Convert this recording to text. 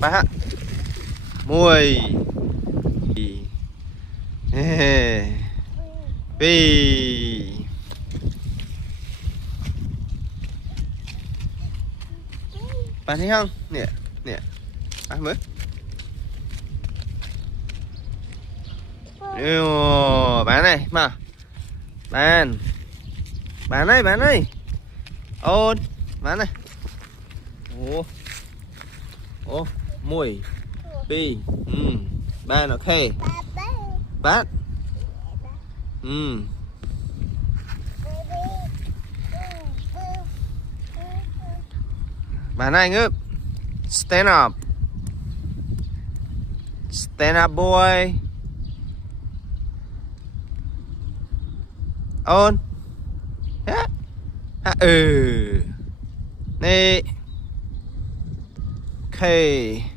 ba mùi vì bạn thấy không nè nè ba mới bán này mà bán này ôn bán này ô mùi bi bán ok bán bán này ngớp stand up boy ôn nè ok